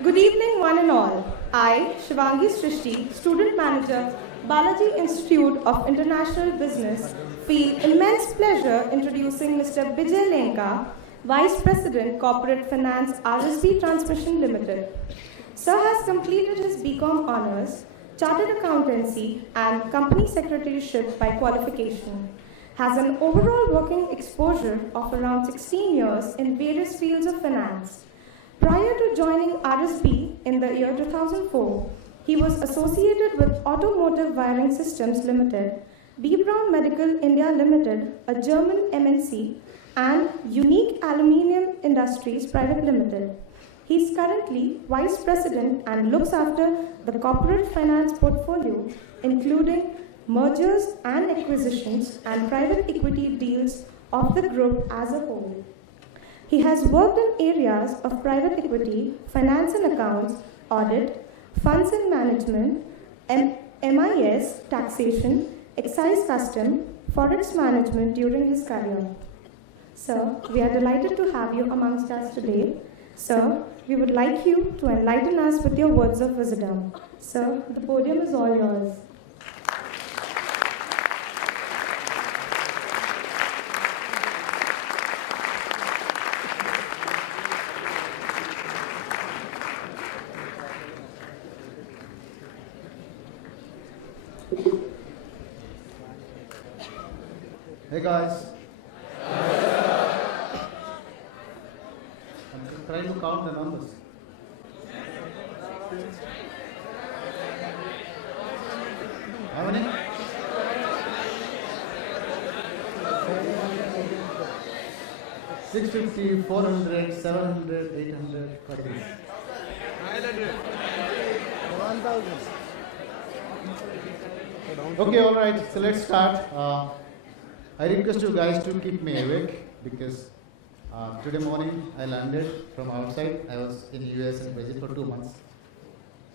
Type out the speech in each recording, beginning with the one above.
Good evening, one and all. I, Shivangi Srishti, Student Manager, Balaji Institute of International Business, feel immense pleasure introducing Mr. Bijay Lenka, Vice President, Corporate Finance, RSB Transmission Ltd. Sir has completed his BCom Honours, Chartered Accountancy and Company Secretaryship by qualification. Has an overall working exposure of around 16 years in various fields of finance. Prior to joining RSB in the year 2004, he was associated with Automotive Wiring Systems Limited, B. Braun Medical India Limited, a German MNC, and Unique Aluminium Industries Private Limited. He is currently Vice President and looks after the corporate finance portfolio, including mergers and acquisitions and private equity deals of the group as a whole. He has worked in areas of private equity, finance and accounts, audit, funds and management, MIS, taxation, excise custom, forex management during his career. Sir, we are delighted to have you amongst us today. Sir, we would like you to enlighten us with your words of wisdom. Sir, the podium is all yours. Hey guys. I'm trying to count the numbers. How many? 650, 400, 700, 800, 900. 1,000. Okay, all right. So let's start. I request you guys to keep me awake because today morning I landed from outside. I was in US and Brazil for 2 months.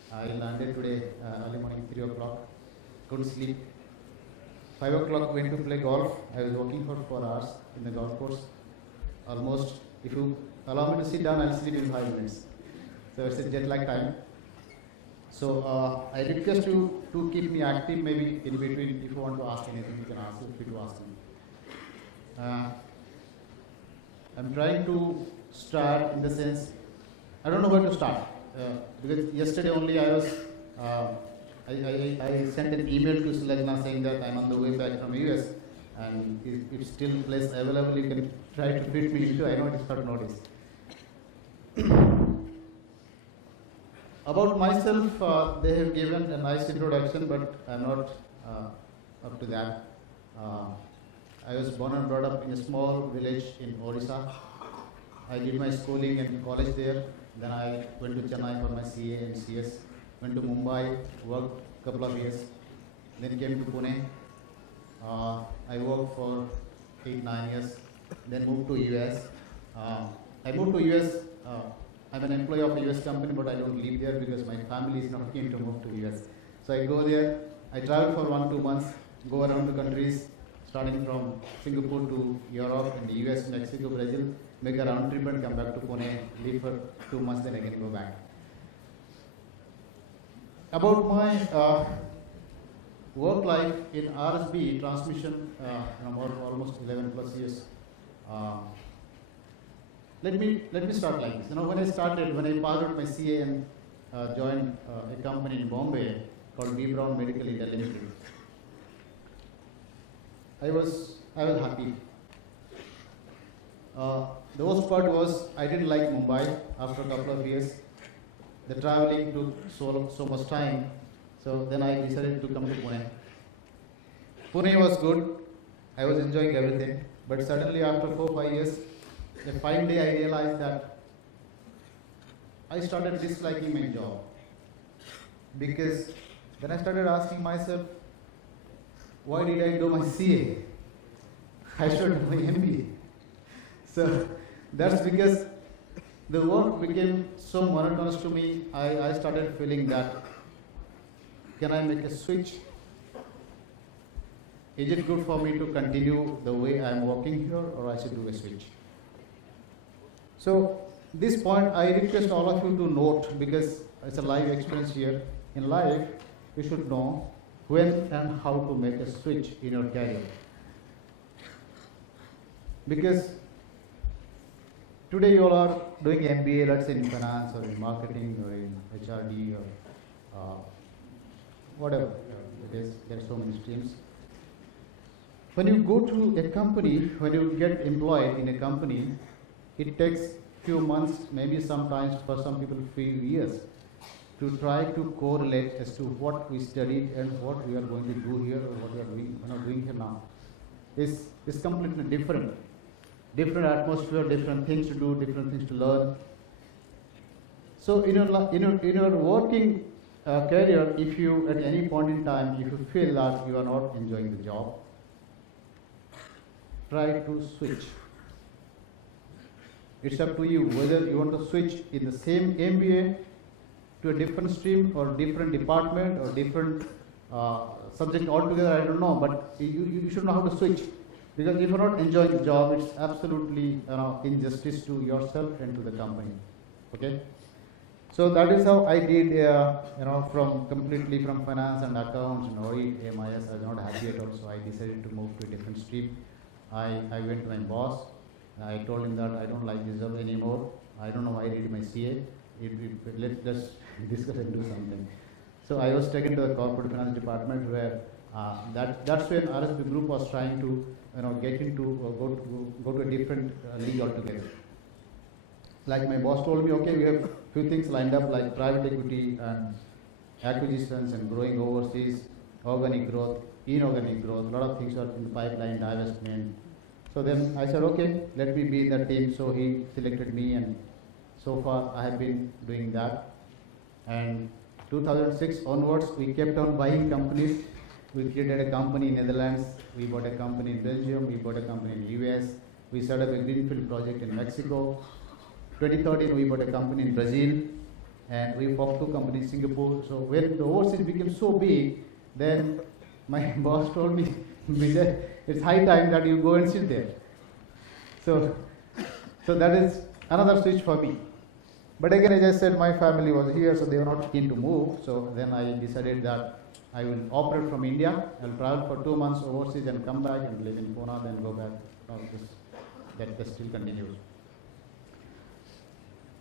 I landed today early morning 3 o'clock. Couldn't sleep. 5 o'clock went to play golf. I was walking for 4 hours in the golf course. Almost, if you allow me to sit down, I'll sleep in 5 minutes. So it's a jet lag time. So I request you to keep me active. Maybe in between, if you want to ask anything, you can ask. Feel free to ask me. I'm trying to start in the sense, I don't know where to start because yesterday only I was, I sent an email to Sulagna saying that I'm on the way back from US and it's still place available, you can try to fit me into, I know it's short notice. About myself, they have given a nice introduction, but I'm not up to that. I was born and brought up in a small village in Odisha. I did my schooling and college there. Then I went to Chennai for my CA and CS. Went to Mumbai, worked a couple of years. Then came to Pune. I worked for 8-9 years. Then moved to US. I moved to US. I'm an employee of a US company, but I don't live there because my family is not keen to move to US. So I go there. I travel for 1-2 months, go around the countries, starting from Singapore to Europe and the US, Mexico, Brazil, make a round trip and come back to Pune, live for 2 months, then again go back. About my work life in RSB Transmission, almost 11 plus years. Let me start like this. When I passed out my CA and joined a company in Bombay called B. Braun Medical India Limited. I was happy. The worst part was I didn't like Mumbai after a couple of years. The traveling took so much time. So then I decided to come to Pune. Pune was good. I was enjoying everything. But suddenly after 4-5 years, the fine day I realized that I started disliking my job. Because then I started asking myself, why did I do my CA? I should do my MBA. So that's because the work became so monotonous to me. I started feeling that, can I make a switch? Is it good for me to continue the way I'm working here, or I should do a switch? So this point, I request all of you to note, because it's a live experience here. In life, you should know when and how to make a switch in your career. Because today you all are doing MBA, let's say in finance or in marketing or in HRD or whatever it is. There are so many streams. When you go to a company, when you get employed in a company, it takes few months, maybe sometimes for some people few years, to try to correlate as to what we studied and what we are going to do here or what we are doing here now. Is completely different. Different atmosphere, different things to do, different things to learn. So in your working career, if you at any point in time, if you feel that you are not enjoying the job, try to switch. It's up to you whether you want to switch in the same MBA to a different stream or different department or different subject altogether, I don't know, but you should know how to switch. Because if you're not enjoying the job, it's absolutely injustice to yourself and to the company. Okay? So that is how I did, from completely from finance and accounts and audit, MIS. I was not happy at all, so I decided to move to a different stream. I went to my boss. I told him that I don't like this job anymore. I don't know why I did my CA. Let's just discuss and do something. So I was taken to the corporate finance department where that's when RSB group was trying to get into go to a different league altogether. Like my boss told me, okay, we have few things lined up like private equity and acquisitions and growing overseas, organic growth, inorganic growth, a lot of things are in the pipeline, divestment. So then I said, okay, let me be in that team. So he selected me, and so far I have been doing that. And 2006 onwards, we kept on buying companies. We created a company in Netherlands, we bought a company in Belgium, we bought a company in US, we set up a greenfield project in Mexico. 2013, we bought a company in Brazil, and we bought 2 companies in Singapore. So when the overseas became so big, then my boss told me, Bijay, it's high time that you go and sit there. So that is another switch for me. But again, as I said, my family was here, so they were not keen to move. So then I decided that I will operate from India. I'll travel for 2 months overseas and come back and live in Pune, then go back. That still continues.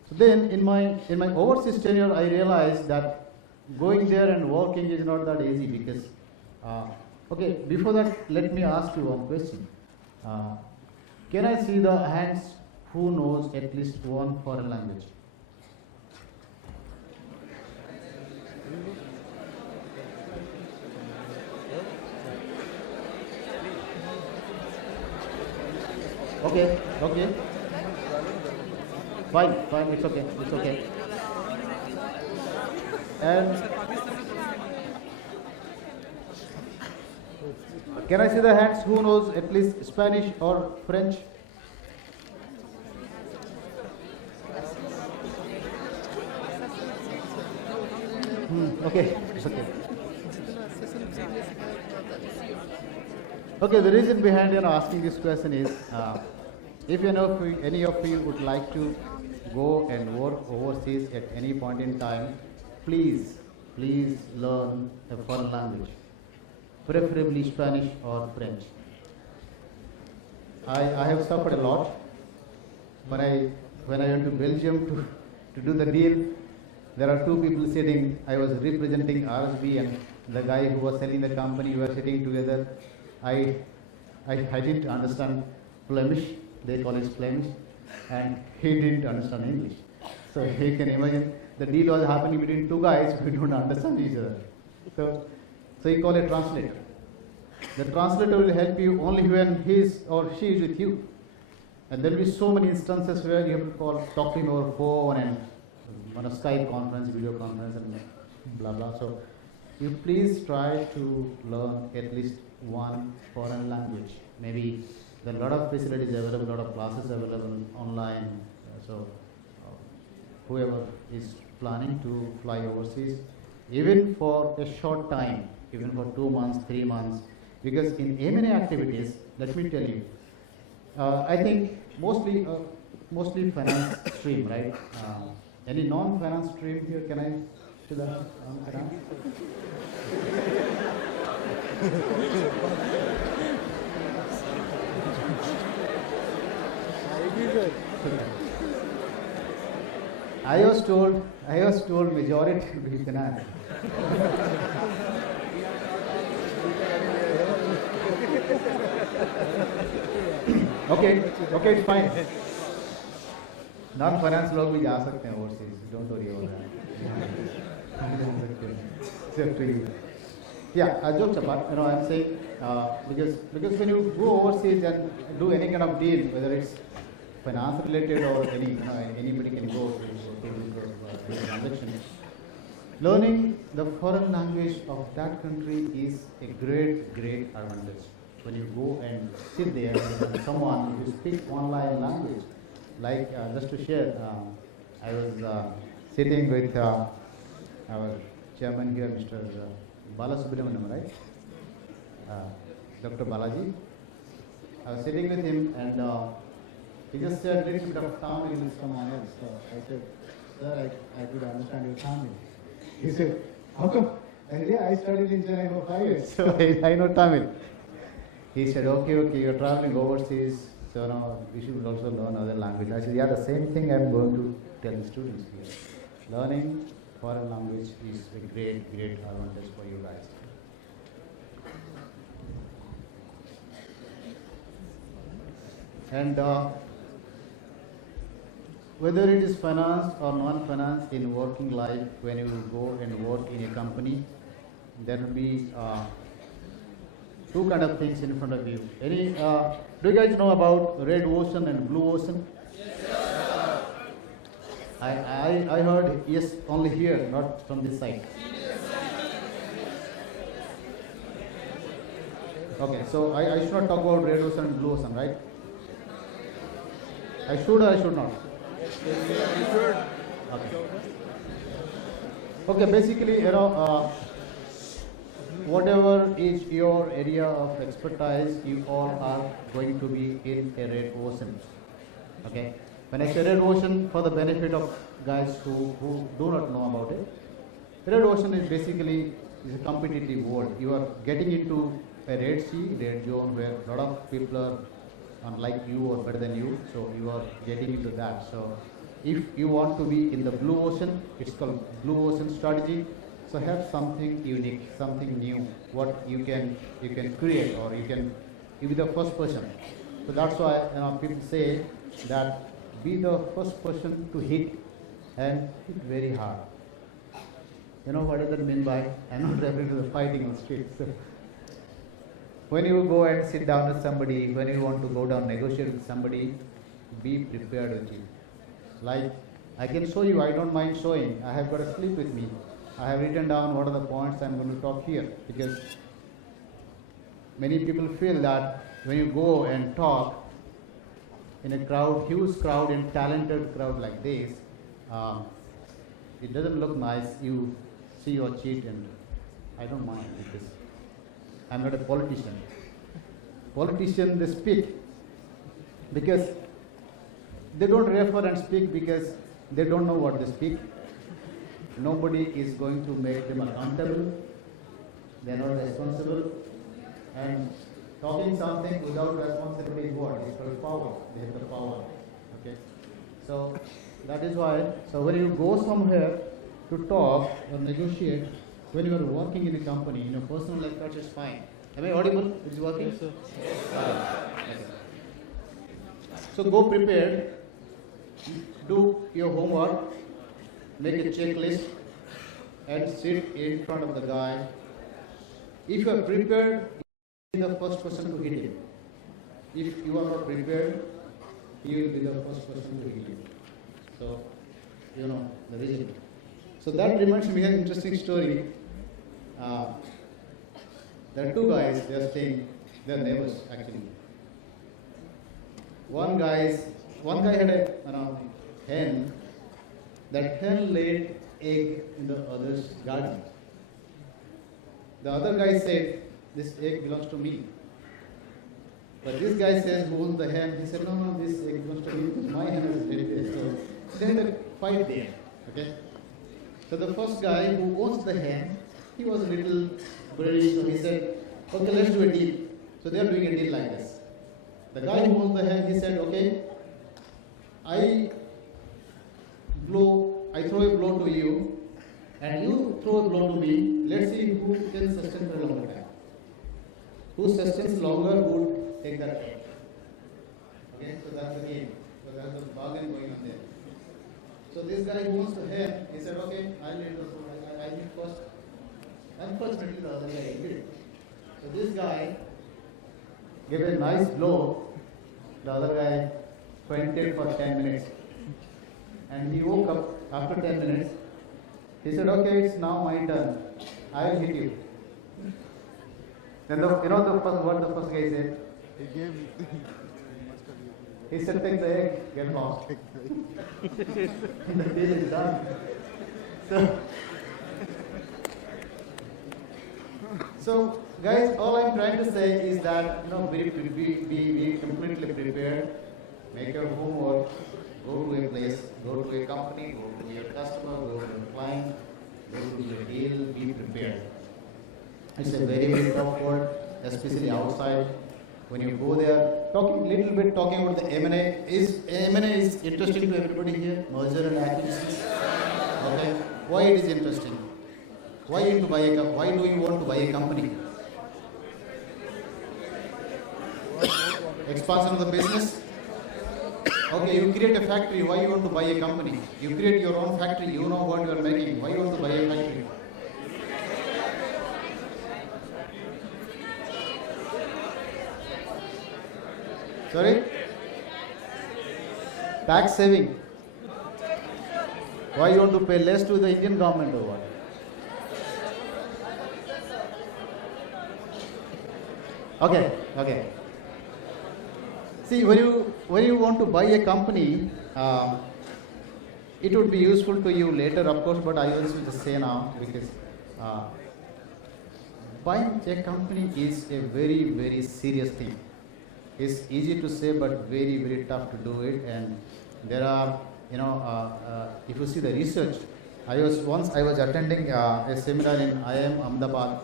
So then, in my overseas tenure, I realized that going there and working is not that easy because. Okay, before that, let me ask you one question. Can I see the hands who knows at least one foreign language? Okay. Fine, it's okay. And can I see the hands who knows at least Spanish or French? Okay, it's okay. Okay, the reason behind asking this question is, if any of you would like to go and work overseas at any point in time, please learn a foreign language, preferably Spanish or French. I have suffered a lot. When I went to Belgium to do the deal, there are 2 people sitting. I was representing RSB, and the guy who was selling the company, we were sitting together. I didn't understand Flemish, they call it Flemish, and he didn't understand English. So you can imagine the deal was happening between 2 guys who don't understand each other. So you call a translator. The translator will help you only when he or she is with you. And there will be so many instances where you have to talk to him over phone and on a Skype conference, video conference, and blah blah. So you please try to learn at least one foreign language. Maybe there are a lot of facilities available, a lot of classes available online. So whoever is planning to fly overseas, even for a short time, even for 2 months, 3 months, because in M&A activities, let me tell you, I think mostly mostly finance stream, right? Any non-finance stream here? Can I do that? Non-finance? I was told majority will be finance. Okay, it's fine. Non-finance लोग भी जा सकते हैं overseas. Don't worry about that. It's up to you. Yeah, jokes apart, I'm saying because when you go overseas and do any kind of deal, whether it's finance related or anybody can go to transactions. Learning the foreign language of that country is a great advantage. When you go and sit there with someone who speaks online language, like just to share, I was sitting with our chairman here, Mr. Balasubramaniam, right? Dr. Balaji. I was sitting with him and he just said a little bit of Tamil with someone else. So I said, sir, I could understand your Tamil. He said, how come? I said, yeah, I studied in Chennai for 5 years, so I know Tamil. He said, okay, you're traveling overseas, so now we should also learn other language. I said, yeah, the same thing I'm going to tell the students here. Learning foreign language is a great advantage for you guys. And whether it is finance or non-finance in working life, when you go and work in a company, there will be two kind of things in front of you. Do you guys know about red ocean and blue ocean? Yes, I heard yes only here, not from this side. Okay, so I should not talk about red ocean and blue ocean, right? I should or I should not? Okay, basically, whatever is your area of expertise, you all are going to be in a red ocean. Okay? When I say red ocean, for the benefit of guys who do not know about it, red ocean is basically a competitive world. You are getting into a red sea, red zone, where a lot of people are unlike you or better than you, so you are getting into that. So if you want to be in the blue ocean, it's called blue ocean strategy. So have something unique, something new, what you can create, or you be the first person. So that's why people say that be the first person to hit, and hit very hard. What does that mean by? I'm not referring to the fighting on the streets. So when you go and sit down with somebody, when you want to go down negotiate with somebody, be prepared with it. Like I can show you, I don't mind showing. I have got a slip with me. I have written down what are the points I'm going to talk here, because many people feel that when you go and talk in a crowd, huge crowd, in talented crowd like this, it doesn't look nice. You see your cheat, and I don't mind because I'm not a politician. Politicians, they speak because they don't refer and speak because they don't know what they speak. Nobody is going to make them accountable. They are not responsible. And talking something without responsibility is what? It's called power. They have the power. Okay. So that is why. So when you go somewhere to talk or negotiate, when you are working in a company, in a personal life, that is fine. Am I audible? Is it working? Yes, sir. Okay. So go prepared. Do your homework. Make a checklist and sit in front of the guy. If you are prepared, you will be the first person to hit him. If you are not prepared, you will be the first person to hit him. So, the reason. So that reminds me of an interesting story. There are two guys, they are staying, they are neighbors actually. One guy had a hen. That hen laid egg in the other's garden. The other guy said, this egg belongs to me. But this guy says, who owns the hen? He said, no, this egg must be because my hen is very big. So they had a fight there. Okay? So the first guy who owns the hen, he was a little British, so he said, okay, let's do a deal. So they are doing a deal like this. The guy who owns the hen, he said, okay, I throw a blow to you, and you throw a blow to me. Let's see who can sustain for a longer time. Who sustains longer would take that egg. Okay, so that's the game. So that's the bargain going on there. So this guy who owns the hen, he said, okay, I'll lead the I need first. Unfortunately, the other guy agreed. So this guy gave a nice blow. The other guy fainted for 10 minutes. And he woke up after 10 minutes. He said, okay, it's now my turn. I will hit you. Then what the first guy said? He said, take the egg, get lost. And the deal is done. So guys, all I'm trying to say is that be completely prepared, make your homework, go to a place, go to a company, go to your customer, go to your client, go to your deal, be prepared. It's a very, very tough world, especially outside. When you go there, talking about the M&A. M&A is interesting to everybody here? Merger and acquisitions. Okay. Why it is interesting? Why do you want to buy a company? Expansion of the business. Okay, you create a factory. Why you want to buy a company? You create your own factory. You know what you are making. Why you want to buy a factory? Sorry? Tax saving. Why you want to pay less to the Indian government or what? Okay. See, when you want to buy a company, it would be useful to you later, of course, but I will just say now because buying a company is a very, very serious thing. It's easy to say, but very, very tough to do it. And there are, if you see the research, I was attending a seminar in IIM Ahmedabad.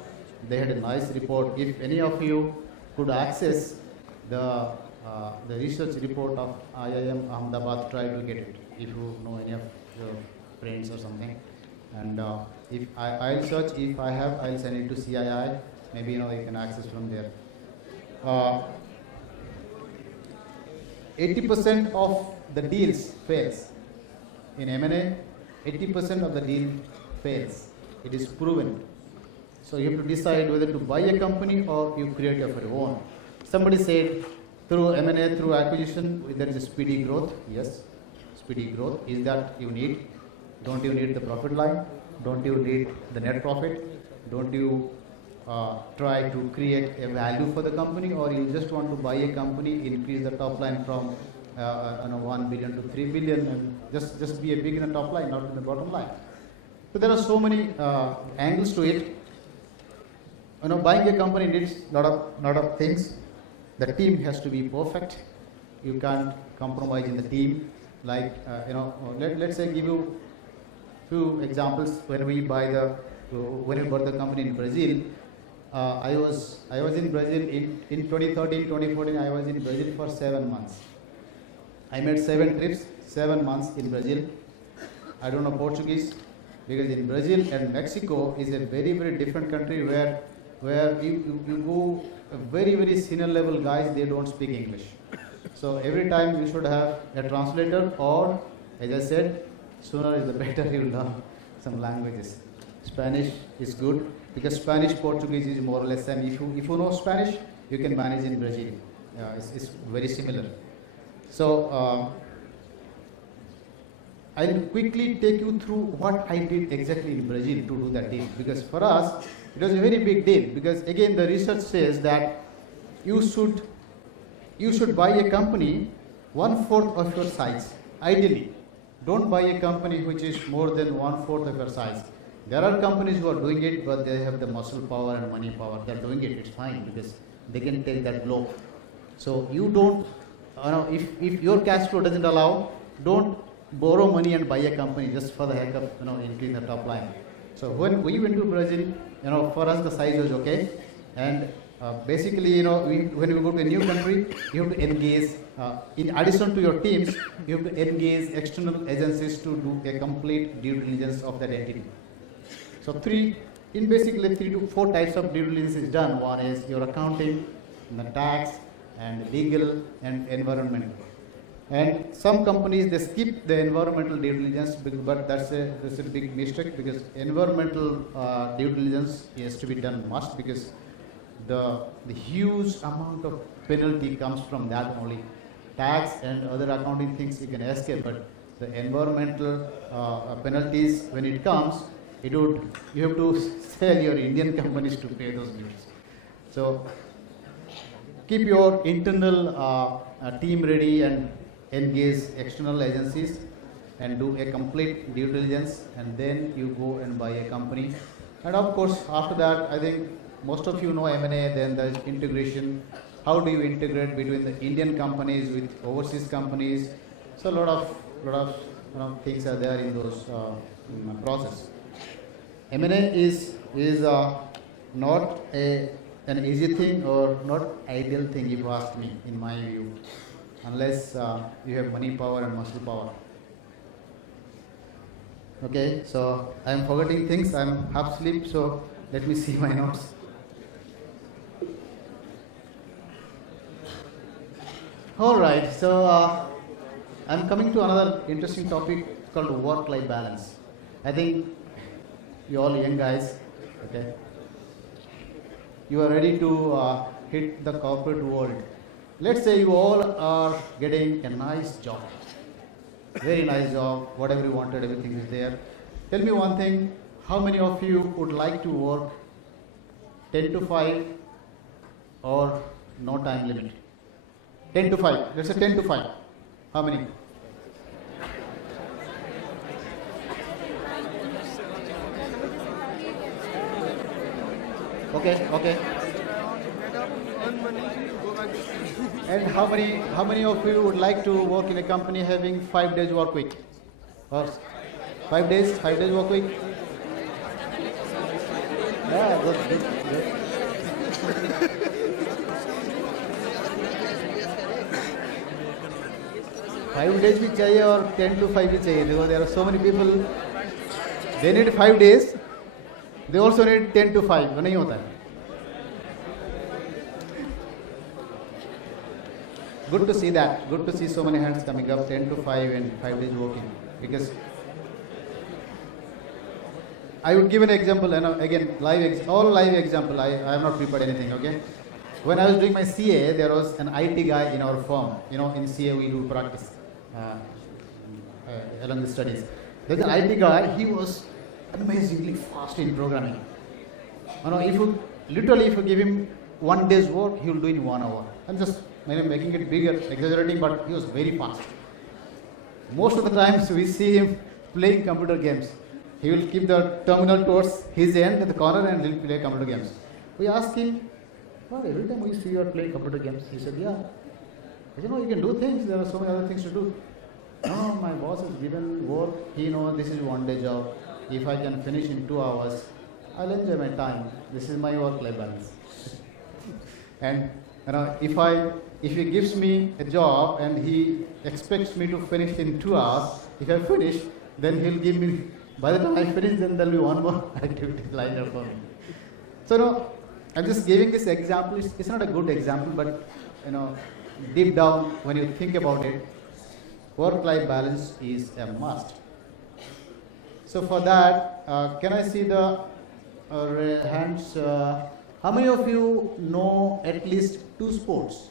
They had a nice report. If any of you could access the research report of IIM Ahmedabad, try to get it. If you know any of your friends or something. And if I'll search, if I have, I'll send it to CII. Maybe you can access from there. 80% of the deals fails. In M&A, 80% of the deal fails. It is proven. So you have to decide whether to buy a company or you create of your own. Somebody said through M&A, through acquisition, there is a speedy growth. Yes, speedy growth. Is that you need? Don't you need the profit line? Don't you need the net profit? Don't you try to create a value for the company, or you just want to buy a company, increase the top line from 1 billion to 3 billion, and just be a big in the top line, not in the bottom line. So there are so many angles to it. Buying a company needs lot of things. The team has to be perfect. You can't compromise in the team. Like let's say give you few examples. When we bought the company in Brazil. I was in Brazil in 2013, 2014. I was in Brazil for 7 months. I made 7 trips, 7 months in Brazil. I don't know Portuguese because in Brazil and Mexico is a very, very different country where you go very, very senior level guys, they don't speak English. So every time you should have a translator, or as I said, sooner is the better you learn some languages. Spanish is good because Spanish, Portuguese is more or less same. If you know Spanish, you can manage in Brazil. It's very similar. So I'll quickly take you through what I did exactly in Brazil to do that deal, because for us it was a very big deal, because again the research says that you should buy a company 1/4 of your size. Ideally, don't buy a company which is more than 1/4 of your size. There are companies who are doing it, but they have the muscle power and money power. They're doing it, it's fine, because they can take that blow. So you don't, if your cash flow doesn't allow, don't borrow money and buy a company just for the heck of, increase the top line. So when we went to Brazil, for us the size was okay. And basically, when you go to a new country, you have to engage, in addition to your teams, you have to engage external agencies to do a complete due diligence of that entity. So basically 3 to 4 types of due diligence is done. One is your accounting, the tax, and legal and environmental. And some companies, they skip the environmental due diligence, but that's a big mistake, because environmental due diligence has to be done must, because the huge amount of penalty comes from that only. Tax and other accounting things you can escape, but the environmental penalties, when it comes, you have to sell your Indian companies to pay those bills. So keep your internal team ready and engage external agencies and do a complete due diligence, and then you go and buy a company. And of course, after that, I think most of you know M&A, then there's integration. How do you integrate between the Indian companies with overseas companies? So a lot of things are there in those process. M&A is not an easy thing or not ideal thing, if you ask me, in my view, unless you have money power and muscle power. Okay, so I'm forgetting things. I'm half asleep, so let me see my notes. All right, so I'm coming to another interesting topic called work-life balance. I think you all young guys, okay, you are ready to hit the corporate world. Let's say you all are getting a nice job, very nice job, whatever you wanted, everything is there. Tell me one thing, how many of you would like to work 10 to 5 or no time limit? 10 to 5, let's say 10 to 5. How many? Okay. And how many of you would like to work in a company having 5 days work week? Or 5 days work week? Yeah, good. 5 days भी चाहिए और 10 to 5 भी चाहिए. There are so many people, they need 5 days, they also need 10 to 5. वो नहीं होता है. Good to see that. Good to see so many hands coming up, 10 to 5 and 5 days working. Because I would give an example, again, all live example. I have not prepared anything, okay? When I was doing my CA, there was an IT guy in our firm. In CA we do practice along the studies. There's an IT guy, he was amazingly fast in programming. If you give him 1 day's work, he will do in 1 hour. I'm just making it bigger, exaggerating, but he was very fast. Most of the times we see him playing computer games. He will keep the terminal towards his end at the corner and he'll play computer games. We asked him, well, every time we see you are playing computer games, he said, yeah. I said, no, you can do things, there are so many other things to do. No, my boss has given work, he knows this is 1 day job. If I can finish in 2 hours, I'll enjoy my time. This is my work-life balance. And if he gives me a job and he expects me to finish in 2 hours, if I finish, then he'll give me, by the time I finish, then there'll be one more activity lined up for me. So, I'm just giving this example. It's not a good example, but, deep down, when you think about it, work-life balance is a must. So for that, can I see the hands? How many of you know at least 2 sports?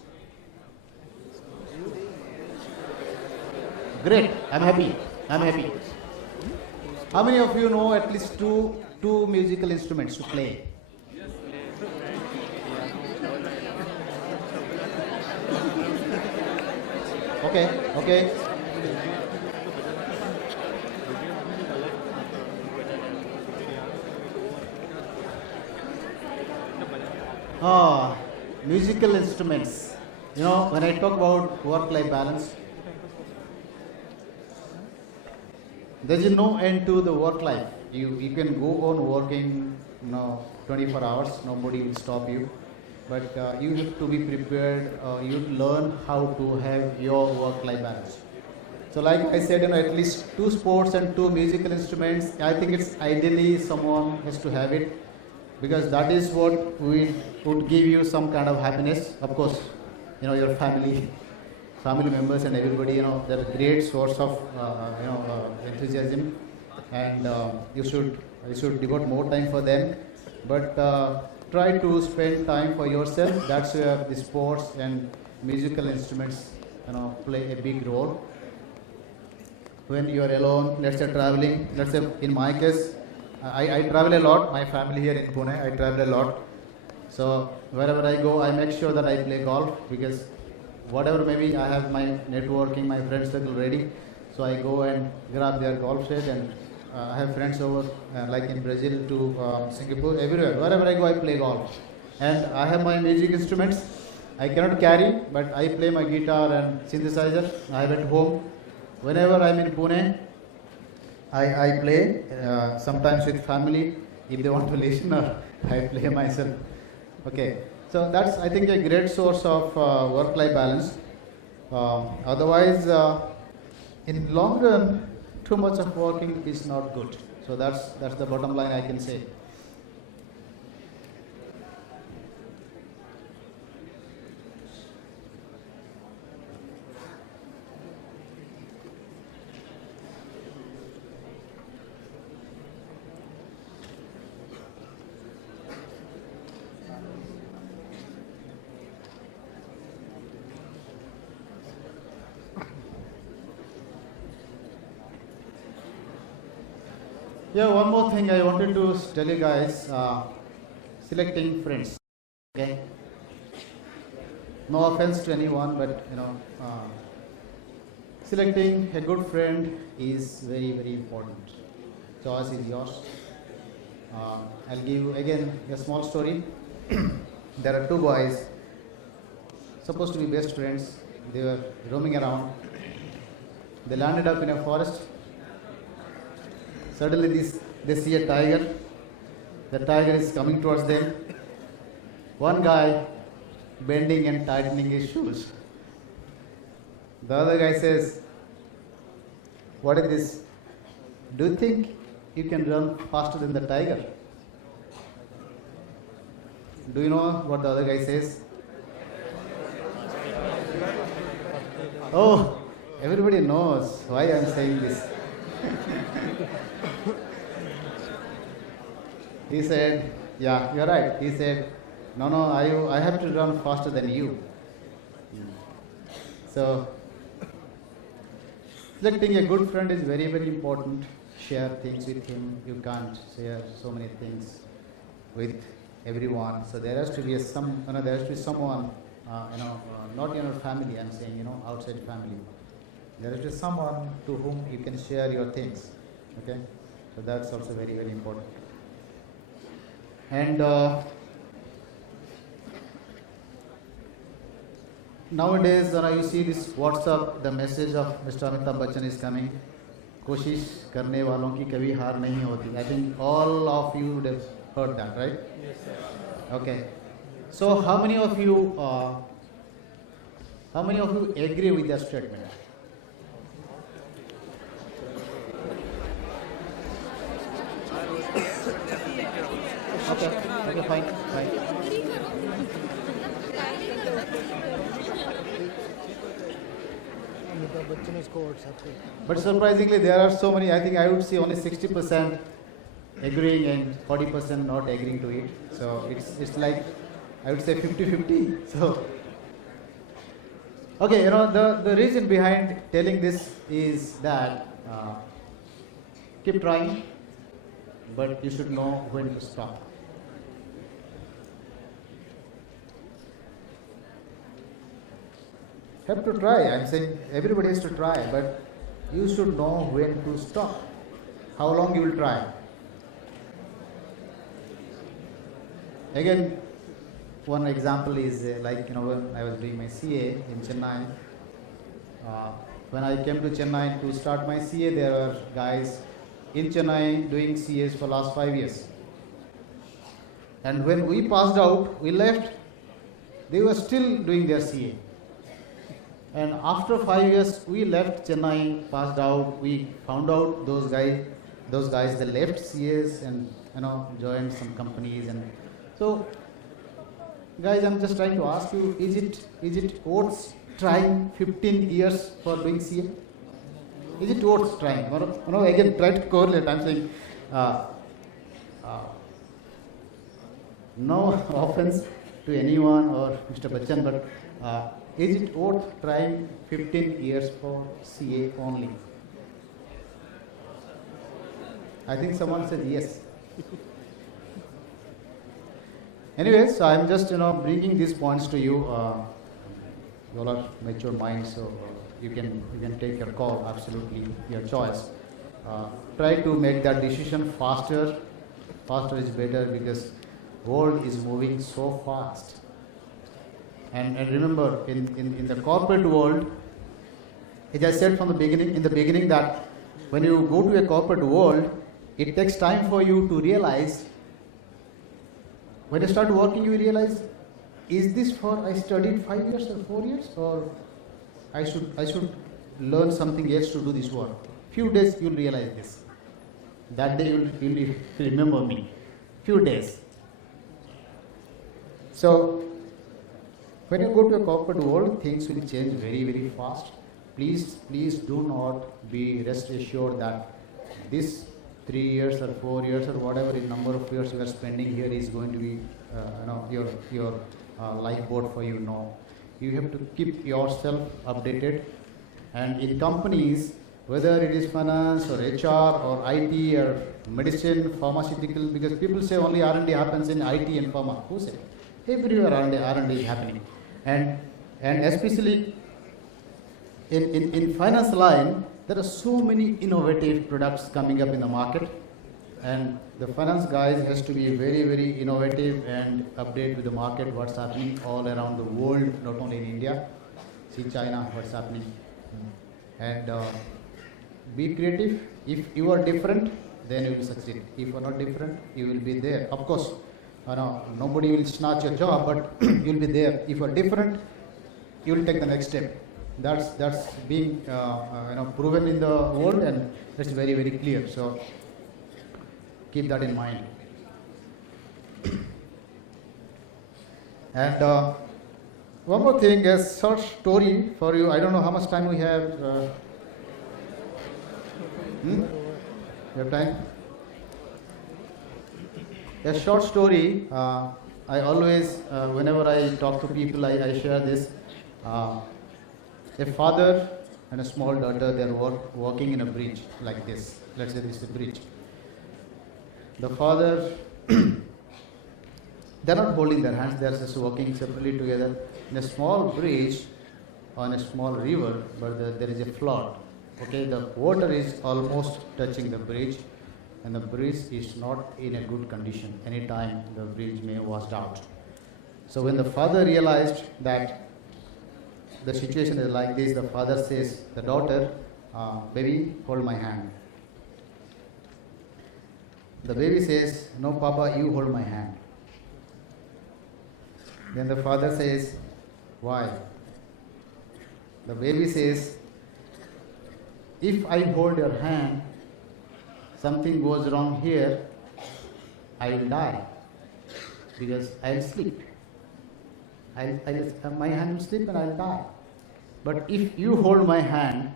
Great, I'm happy. How many of you know at least two musical instruments to play? Okay. Musical instruments. When I talk about work-life balance, there's no end to the work life. You can go on working 24 hours, nobody will stop you. But you have to be prepared, you learn how to have your work-life balance. So like I said, at least 2 sports and 2 musical instruments, I think it's ideally someone has to have it, because that is what would give you some kind of happiness. Of course, your family members and everybody, they're a great source of enthusiasm, and you should devote more time for them. But try to spend time for yourself. That's where the sports and musical instruments play a big role. When you are alone, let's say traveling, let's say in my case, I travel a lot. My family here in Pune, I travel a lot. So wherever I go, I make sure that I play golf, because whatever maybe I have my networking, my friend circle ready. So I go and grab their golf set, and I have friends over like in Brazil to Singapore, everywhere. Wherever I go, I play golf. And I have my music instruments. I cannot carry, but I play my guitar and synthesizer. I have at home. Whenever I'm in Pune, I play, sometimes with family, if they want to listen, or I play myself. Okay, so that's, I think, a great source of work-life balance. Otherwise, in long run, too much of working is not good. So that's the bottom line I can say. Yeah, one more thing I wanted to tell you guys, selecting friends. Okay. No offense to anyone, but selecting a good friend is very, very important. Choice is yours. I'll give you again a small story. There are 2 boys, supposed to be best friends. They were roaming around. They landed up in a forest. Suddenly they see a tiger. The tiger is coming towards them. One guy bending and tightening his shoes. The other guy says, "What is this? Do you think you can run faster than the tiger?" Do you know what the other guy says? Oh, everybody knows why I am saying this. He said, "Yeah, you're right." He said, No, I have to run faster than you. So, selecting a good friend is very, very important. Share things with him. You can't share so many things with everyone. So there has to be someone, not in your family. I'm saying, outside family. There has to be someone to whom you can share your things. Okay, so that's also very, very important. And nowadays, you see this WhatsApp, the message of Mr. Amitabh Bachchan is coming. कोशिश करने वालों की कभी हार नहीं होती. I think all of you would have heard that, right? Yes, sir. Okay. So how many of you agree with that statement? Okay, fine. But surprisingly, there are so many. I think I would say only 60% agreeing and 40% not agreeing to it. So it's like, I would say 50-50. So okay, the reason behind telling this is that keep trying, but you should know when to stop. Have to try. I'm saying everybody has to try, but you should know when to stop. How long you will try. Again, one example is like, when I was doing my CA in Chennai. When I came to Chennai to start my CA, there were guys in Chennai doing CAs for last 5 years. And when we passed out, we left, they were still doing their CA. And after 5 years, we left Chennai, passed out, we found out those guys, they left CAs and joined some companies. And so, guys, I'm just trying to ask you, is it worth trying 15 years for doing CA? Is it worth trying? Again, try to correlate. I'm saying, no offense to anyone or Mr. Bachchan, but is it worth trying 15 years for CA only? I think someone said yes. Anyways, so I'm just bringing these points to you. You all are mature minds, so you can take your call. Absolutely, your choice. Try to make that decision faster. Faster is better because world is moving so fast. And remember, in the corporate world, as I said from the beginning, that when you go to a corporate world, it takes time for you to realize. When you start working, you realize, is this for I studied 5 years or 4 years, or I should learn something else to do this work. Few days you'll realize this. That day you'll remember me. Few days. So when you go to a corporate world, things will change very, very fast. Please do not be rest assured that this 3 years or 4 years or whatever the number of years you are spending here is going to be your lifeboat for you. No, you have to keep yourself updated. And in companies, whether it is finance or HR or IT or medicine, pharmaceutical, because people say only R&D happens in IT and pharma. Who said? Everywhere R&D is happening. And especially in finance line, there are so many innovative products coming up in the market, and the finance guys has to be very, very innovative and update with the market, what's happening all around the world, not only in India. See China, what's happening. And be creative. If you are different, then you will succeed. If you are not different, you will be there. Of course, nobody will snatch your job, but you will be there. If you are different, you will take the next step. That's being proven in the world, and it's very, very clear. So keep that in mind. And one more thing, a short story for you. I don't know how much time we have. You have time? A short story. I always, whenever I talk to people, I share this. A father and a small daughter, they are walking in a bridge like this. Let's say this is a bridge. The father, they are not holding their hands, they are just walking separately together in a small bridge on a small river, but there is a flood. Okay, the water is almost touching the bridge, and the bridge is not in a good condition. Anytime the bridge may wash out. So when the father realized that the situation is like this, the father says, the daughter, baby, hold my hand. The baby says, no, Papa, you hold my hand. Then the father says, why? The baby says, if I hold your hand, something goes wrong here, I will die, because I will sleep. My hand will slip and I will die. But if you hold my hand,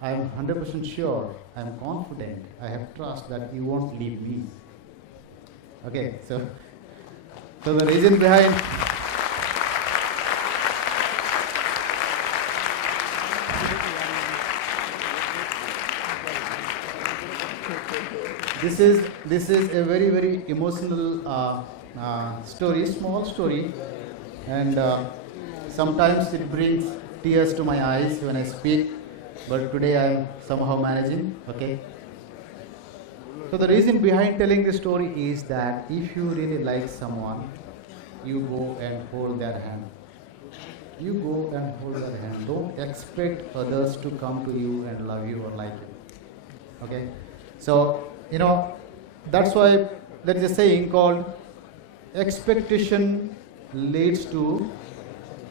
I am 100% sure, I am confident, I have trust that you won't leave me. Okay, so the reason behind this is a very, very emotional story, small story, and sometimes it brings tears to my eyes when I speak, but today I am somehow managing. Okay. So the reason behind telling this story is that if you really like someone, you go and hold their hand. You go and hold their hand. Don't expect others to come to you and love you or like you. Okay? So, that's why there is a saying called expectation leads to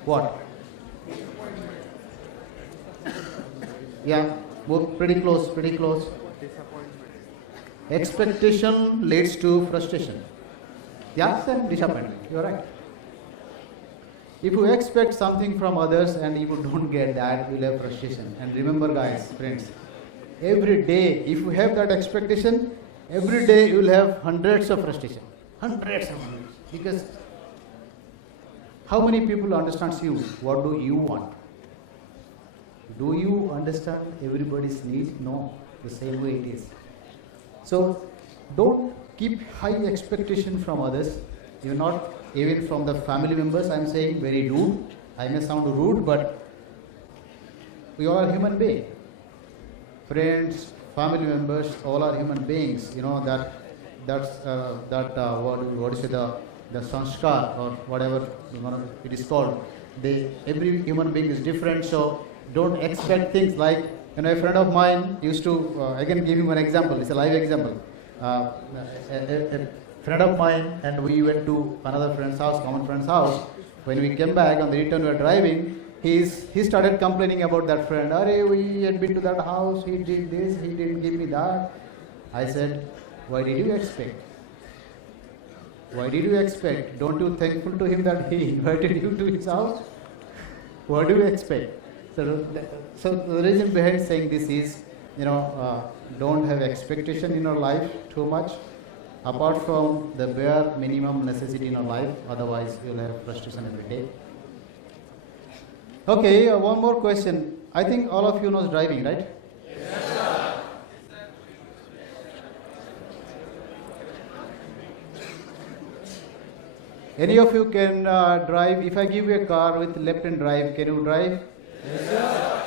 what? Yeah, both pretty close, pretty close. Expectation leads to frustration. Yeah, sir, disappointment. You're right. If you expect something from others and if you don't get that, you'll have frustration. And remember, guys, friends, every day, if you have that expectation, every day you will have hundreds of frustration. Hundreds of hundreds. Because how many people understands you? What do you want? Do you understand everybody's need? No, the same way it is. So don't keep high expectation from others. You're not even from the family members. I'm saying very rude. I may sound rude, but we all are human beings. Friends, family members, all are human beings. What is it, the sanskar or whatever it is called. Every human being is different, so don't expect things like, a friend of mine used to, I can give you one example, it's a live example. A friend of mine and we went to another friend's house, common friend's house. When we came back on the return we were driving, he started complaining about that friend. We had been to that house, he did this, he didn't give me that. I said, why did you expect? Why did you expect? Don't you thankful to him that he invited you to his house? What do you expect? So the reason behind saying this is, don't have expectation in your life too much, apart from the bare minimum necessity in your life, otherwise you'll have frustration every day. Okay, one more question. I think all of you knows driving, right? Yes, sir. Any of you can drive? If I give you a car with left-hand drive, can you drive? Yes, sir.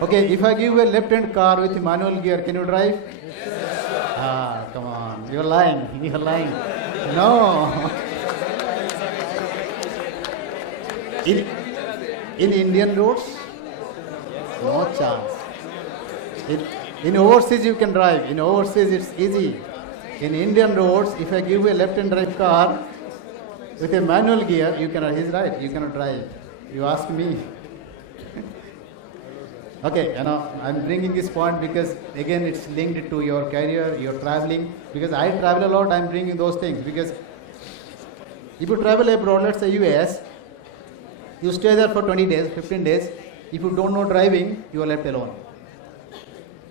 Okay, if I give you a left-hand car with manual gear, can you drive? Yes, sir. Come on. You're lying. You're lying. No. In Indian roads? No chance. In overseas you can drive. In overseas it's easy. In Indian roads, if I give you a left-hand drive car with a manual gear, you cannot. He's right. You cannot drive. You ask me. Okay, I'm bringing this point because again it's linked to your career, your traveling. Because I travel a lot, I'm bringing those things. Because if you travel abroad, let's say US, you stay there for 20 days, 15 days. If you don't know driving, you are left alone.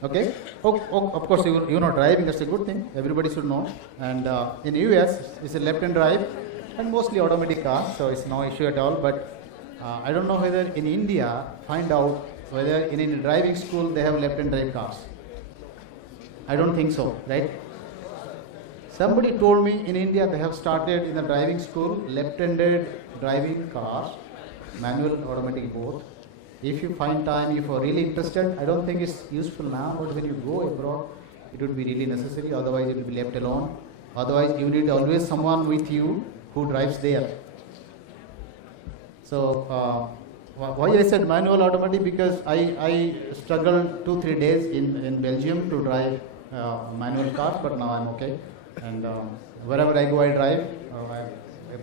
Okay? Of course, you're not driving, that's a good thing. Everybody should know. And in US, it's a left-hand drive and mostly automatic car, so it's no issue at all. But I don't know whether in India, find out whether in a driving school they have left-hand drive cars. I don't think so, right? Somebody told me in India they have started in the driving school left-handed driving cars, manual, automatic both. If you find time, if you're really interested, I don't think it's useful now, but when you go abroad, it would be really necessary, otherwise you will be left alone. Otherwise, you need always someone with you who drives there. So, why I said manual automatic? Because I struggled 2-3 days in Belgium to drive manual cars, but now I'm okay. And wherever I go, I drive.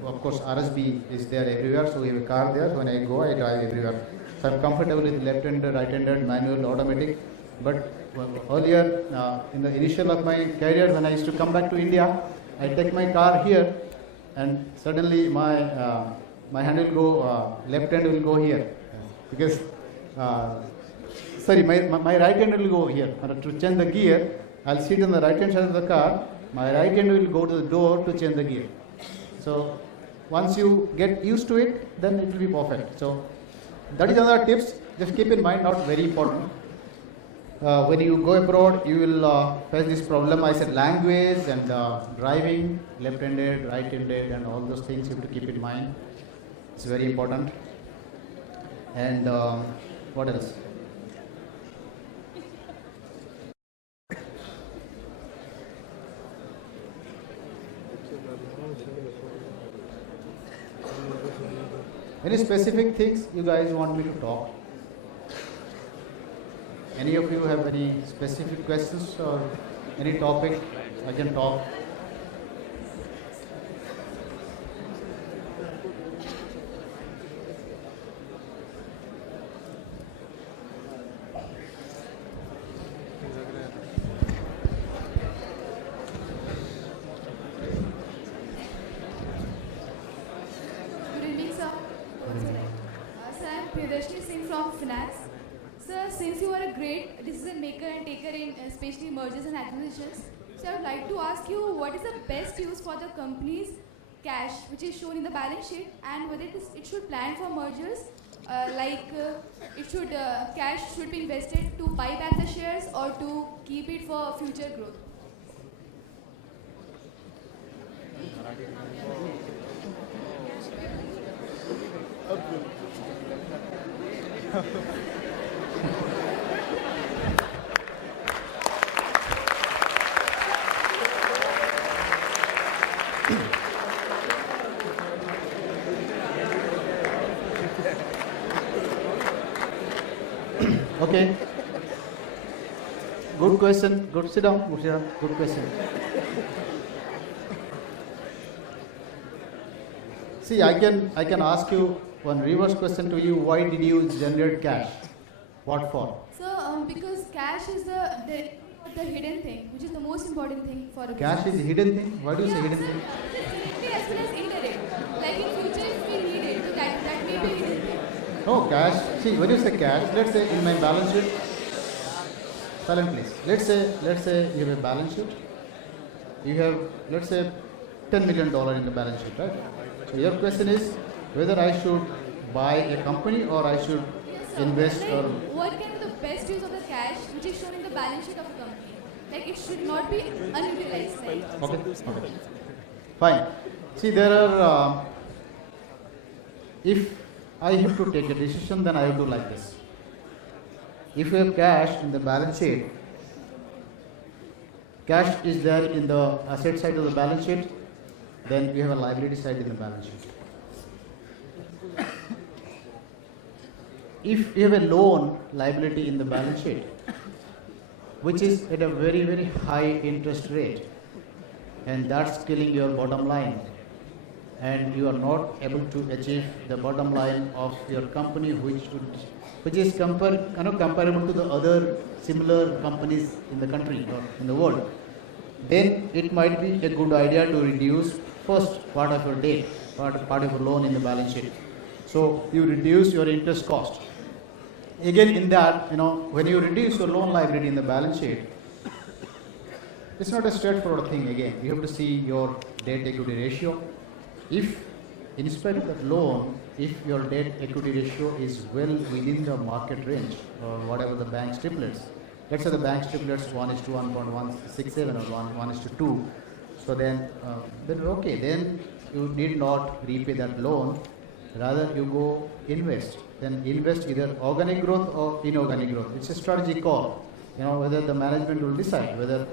Of course, RSB is there everywhere, so we have a car there. So when I go, I drive everywhere. So I'm comfortable with left-handed, right-handed, manual, automatic. But earlier, in the initial of my career, when I used to come back to India, I take my car here, and suddenly my hand will go, left hand will go here, because my right hand will go here. To change the gear, I'll sit on the right hand side of the car. My right hand will go to the door to change the gear. So once you get used to it, then it will be perfect. So that is another tips. Just keep in mind, not very important. When you go abroad, you will face this problem. I said language and driving, left-handed, right-handed, and all those things you have to keep in mind. It's very important. And what else? Any specific things you guys want me to talk? Any of you have any specific questions or any topic I can talk? Good evening, sir. Sir, I am Priyadashni Singh from Finance. Sir, since you are a great decision maker and taker in especially mergers and acquisitions, so I would like to ask you what is the best use for the company's cash which is shown in the balance sheet, and whether it should plan for mergers, cash should be invested to buy back the shares or to keep it for future growth. Okay. Good question. Good. Sit down. Good, sit down. Good question. See, I can ask you one reverse question to you. Why did you generate cash? What for? So, because cash is the hidden thing, which is the most important thing for a Cash business. is hidden thing. Why do you say hidden sir, thing? directly as well as indirect. Like in future, if we need it, so that may be a hidden thing. No, cash. See, when you say cash, let's say in my balance sheet. Silent, please. Let's say you have a balance sheet. You have, let's say, $10 million in the balance sheet, right? So your question is whether I should buy a company or I should Yes, sir. invest Like, or. what can be the best use of the cash which is shown in the balance sheet of a company? Like it should not be unutilized. Right? Okay. Fine. See, there are. If I have to take a decision, then I have to do like this. If you have cash in the balance sheet, cash is there in the asset side of the balance sheet, then you have a liability side in the balance sheet. If you have a loan liability in the balance sheet, which is at a very, very high interest rate, and that's killing your bottom line, and you are not able to achieve the bottom line of your company, which is comparable to the other similar companies in the country or in the world, then it might be a good idea to reduce first part of your debt, part of your loan in the balance sheet. So you reduce your interest cost. Again, in that, when you reduce your loan liability in the balance sheet, it's not a straightforward thing. Again, you have to see your debt equity ratio. If in spite of that loan, if your debt equity ratio is well within the market range or whatever the bank stipulates, let's say the bank stipulates 1:1.167 or 1:2, so then okay, then you need not repay that loan, rather you go invest. Then invest either organic growth or inorganic growth. It's a strategic call, whether the management will decide whether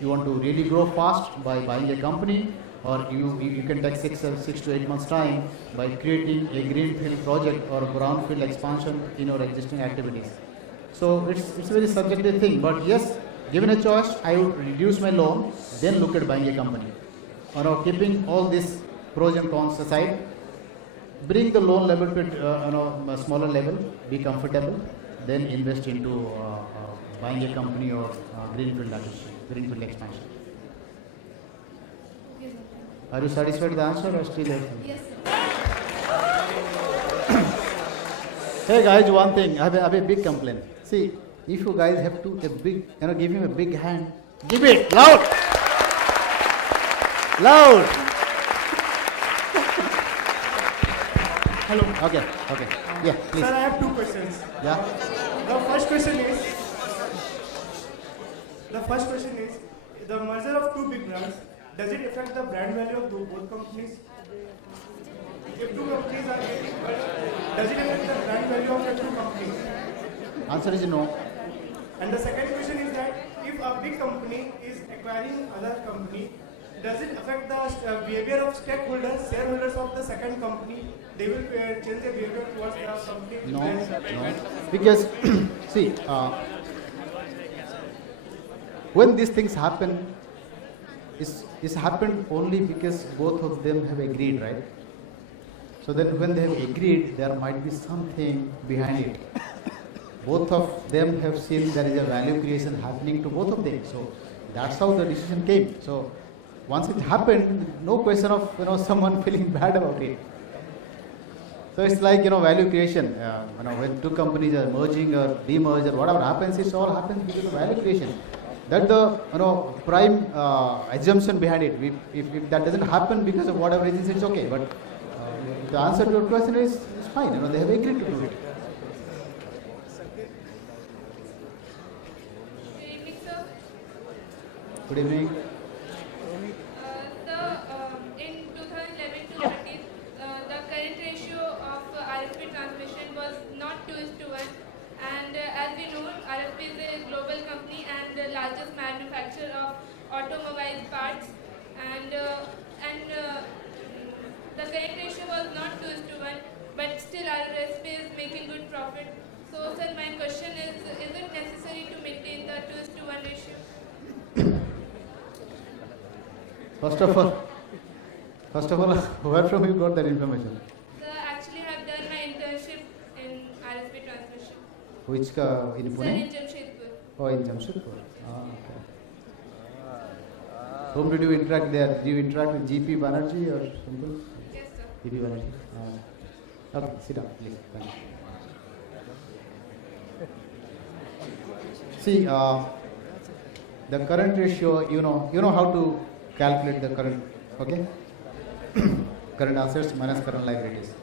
you want to really grow fast by buying a company, or you can take 6 to 8 months time by creating a greenfield project or a brownfield expansion in your existing activities. So it's a very subjective thing, but yes, given a choice, I would reduce my loan, then look at buying a company. Keeping all these pros and cons aside, bring the loan level to a smaller level, be comfortable, then invest into buying a company or greenfield expansion. Yes, sir. Are you satisfied with the answer or still have? Yes, sir. Hey guys, one thing, I have a big complaint. See, if you guys have to give him a big hand, give it loud, loud. Hello. Okay. Yeah, please. Sir, I have two questions. Yeah. The first question is, the merger of two big brands, does it affect the brand value of both companies? If two companies are getting merged, does it affect the brand value of the two companies? Answer is no. And the second question is that if a big company is acquiring other company, does it affect the behavior of stakeholders, shareholders of the second company? They will change their behavior towards the company? No. Because, see, when these things happen, it's happened only because both of them have agreed, right? So then when they have agreed, there might be something behind it. Both of them have seen there is a value creation happening to both of them. So that's how the decision came. So once it happened, no question of someone feeling bad about it. So it's like value creation. When two companies are merging or demerge or whatever happens, it all happens because of value creation. That's the prime assumption behind it. If that doesn't happen because of whatever reasons, it's okay. But the answer to your question is fine. They have agreed to do it. Good evening, sir. Good evening. In 2011 to 13, the current ratio of RSB transmission was not 2:1, and as we know, RSB is a global company and the largest manufacturer of automobile parts, and the current ratio was not 2:1, but still RSB is making good profit. So, sir, my question is it necessary to maintain the 2:1 ratio? First of all, where from you got that information? Sir, actually, I have done my internship in RSB transmission. Which in Sir, Pune? in Jamshedpur. Oh, in Jamshedpur. Okay. Whom did you interact there? Did you interact with GP Banerjee or something? Yes, sir. GP Banerjee. Okay, sit down, please. Thank you. See, the current ratio, you know how to calculate the current, okay? Current assets minus current liabilities.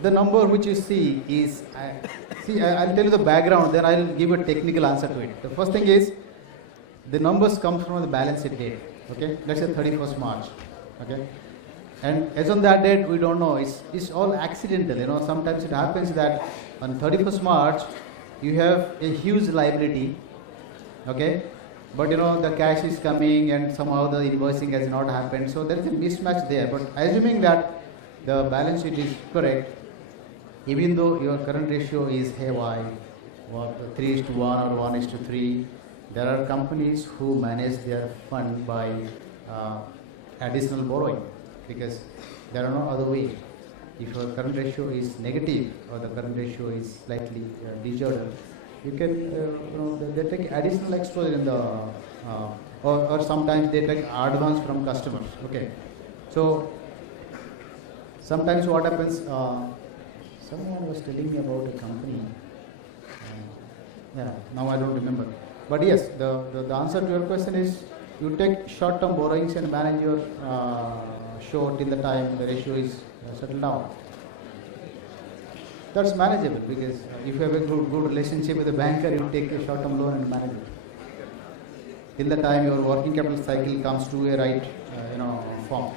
The number which you see is, I'll tell you the background, then I'll give a technical answer to it. The first thing is, the numbers come from the balance sheet date, okay? Let's say 31st March, okay? And as on that date, we don't know, it's all accidental, sometimes it happens that on 31st March, you have a huge liability, okay? But the cash is coming and somehow the invoicing has not happened. So there is a mismatch there. But assuming that the balance sheet is correct, even though your current ratio is haywire, 3:1 or 1:3, there are companies who manage their fund by additional borrowing because there are no other way. If your current ratio is negative or the current ratio is slightly disordered, you can, they take additional exposure in the, or sometimes they take advance from customers. Okay, so sometimes what happens? Someone was telling me about a company. Now I don't remember. But yes, the answer to your question is you take short-term borrowings and manage your show till the time the ratio is settled down. That's manageable because if you have a good relationship with the banker, you take a short-term loan and manage it. Till the time your working capital cycle comes to a right, form.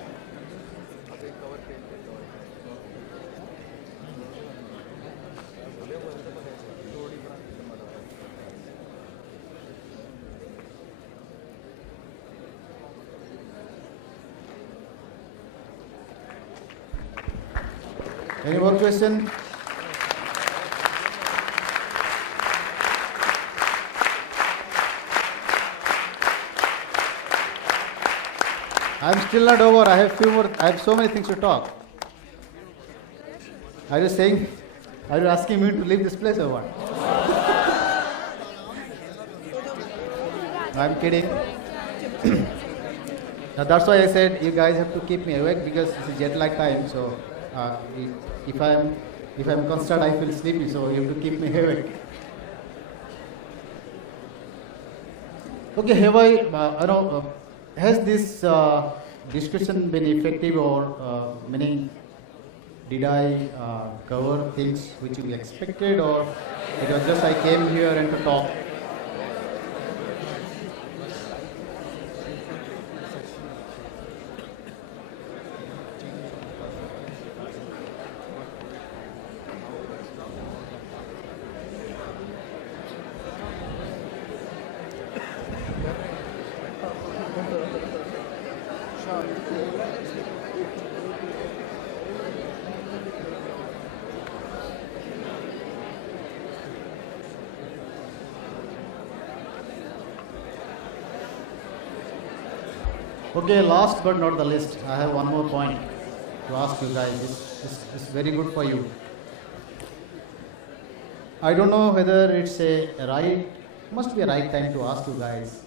Any more question? I'm still not over. I have so many things to talk. Are you asking me to leave this place or what? I'm kidding. Now that's why I said you guys have to keep me awake because it's a jet lag time. So if I'm constant, I feel sleepy. So you have to keep me awake. Okay, has this discussion been effective or meaning did I cover things which you expected or it was just I came here and to talk? Okay, last but not the least, I have one more point to ask you guys. It's very good for you. I don't know whether it's must be a right time to ask you guys.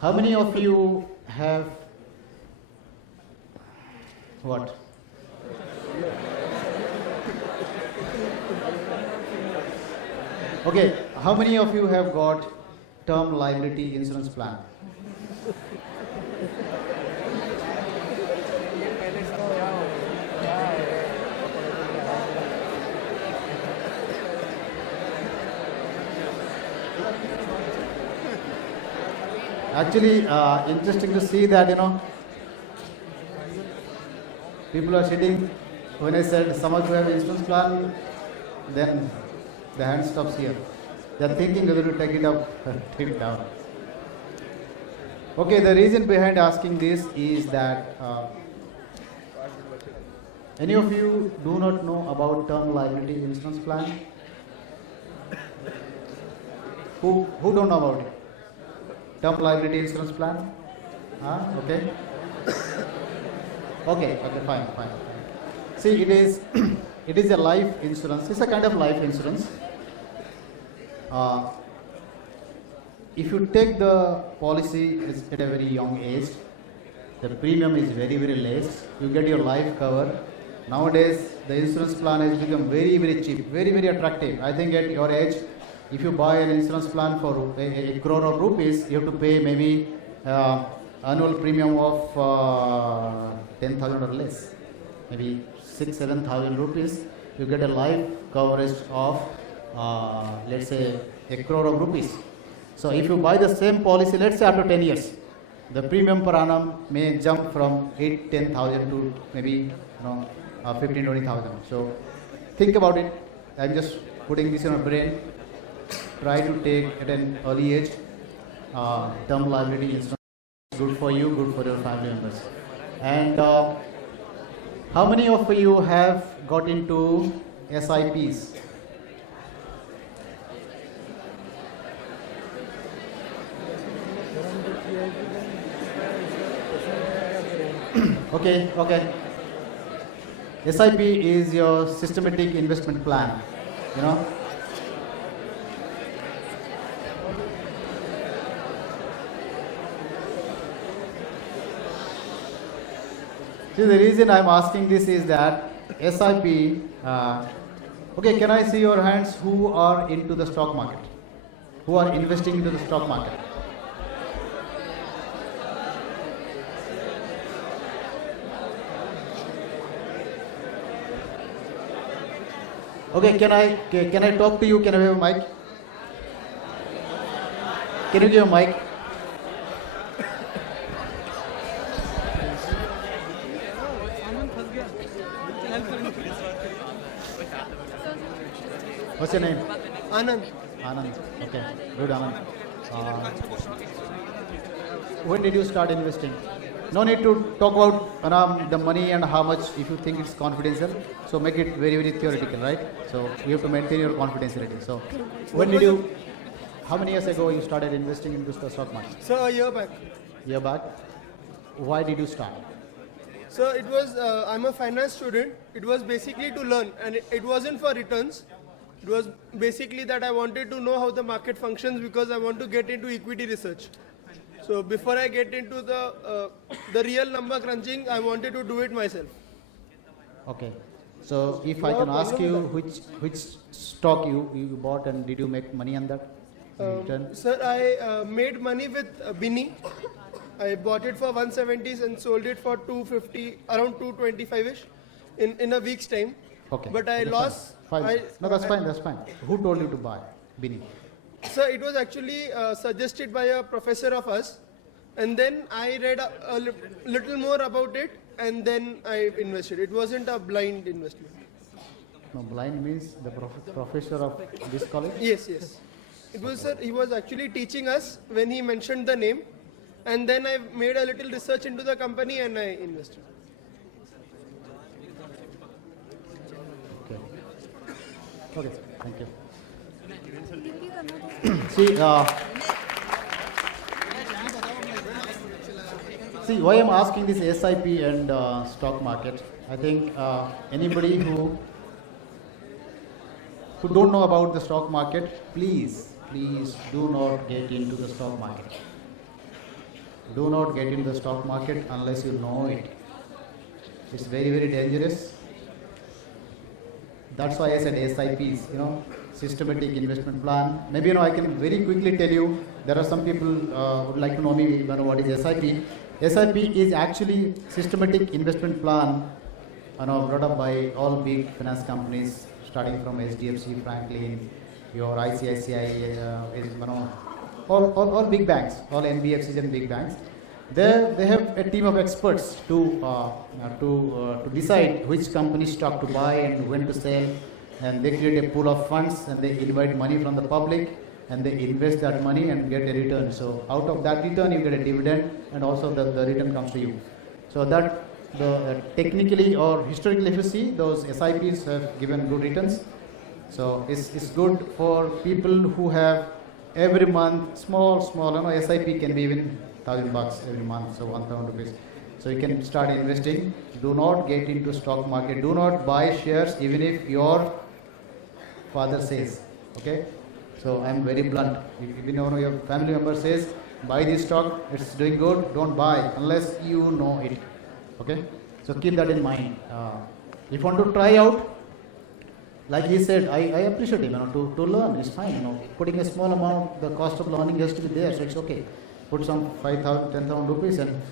How many of you have what? Okay, how many of you have got term liability insurance plan? Actually, interesting to see that, people are sitting. When I said some of you have insurance plan, then the hand stops here. They are thinking whether to take it up or take it down. Okay, the reason behind asking this is that any of you do not know about term liability insurance plan? Who don't know about it? Term liability insurance plan? Okay. Okay, fine. See, it is a life insurance. It's a kind of life insurance. If you take the policy at a very young age, the premium is very, very less. You get your life cover. Nowadays, the insurance plan has become very, very cheap, very, very attractive. I think at your age, if you buy an insurance plan for a crore of rupees, you have to pay maybe annual premium of 10,000 or less, maybe 6,000-7,000 rupees. You get a life coverage of let's say a crore of rupees. So if you buy the same policy, let's say after 10 years, the premium per annum may jump from 8,000-10,000 to maybe 15,000-20,000. So think about it. I'm just putting this in your brain. Try to take at an early age term liability insurance. Good for you, good for your family members. And how many of you have got into SIPs? Okay. SIP is your systematic investment plan, See, the reason I'm asking this is that SIP, okay, can I see your hands who are into the stock market? Who are investing into the stock market? Okay, can I talk to you? Can I have a mic? Can you give a mic? What's your name? Anand. Okay, good Anand. When did you start investing? No need to talk about the money and how much if you think it's confidential. So make it very, very theoretical, right? So you have to maintain your confidentiality. So how many years ago you started investing into the stock market? So a year back. Year back. Why did you start? So it was, I'm a finance student. It was basically to learn, and it wasn't for returns. It was basically that I wanted to know how the market functions because I want to get into equity research. So before I get into the real number crunching, I wanted to do it myself. Okay. So if I can ask you which stock you bought and did you make money on that? Sir, I made money with Bini. I bought it for 170s and sold it for 250, around 225ish in a week's time. Okay. But I lost. Fine. No, that's fine. Who told you to buy Bini? Sir, it was actually suggested by a professor of us, and then I read a little more about it, and then I invested. It wasn't a blind investment. No, blind means the professor of this college? Yes. It was, sir, he was actually teaching us when he mentioned the name, and then I made a little research into the company and I invested. Okay, thank you. See, See, why I'm asking this SIP and stock market, I think anybody who don't know about the stock market, please do not get into the stock market. Do not get into the stock market unless you know it. It's very, very dangerous. That's why I said SIPs, systematic investment plan. Maybe, I can very quickly tell you, there are some people would like to know me, what is SIP. SIP is actually systematic investment plan, brought up by all big finance companies, starting from HDFC, Franklin, your ICICI, all big banks, all NBFCs and big banks. They have a team of experts to decide which company stock to buy and when to sell, and they create a pool of funds and they invite money from the public and they invest that money and get a return. So out of that return you get a dividend, and also the return comes to you. So that technically or historically, if you see, those SIPs have given good returns. So it's good for people who have every month small, SIP can be even $1,000 every month, so 1,000 rupees. So you can start investing. Do not get into stock market. Do not buy shares even if your father says. Okay? So I'm very blunt. If your family member says, buy this stock, it's doing good, don't buy unless you know it. Okay? So keep that in mind. If you want to try out, like he said, I appreciate him, to learn is fine. Putting a small amount, the cost of learning has to be there, so it's okay. Put some 5,000, 10,000 rupees, and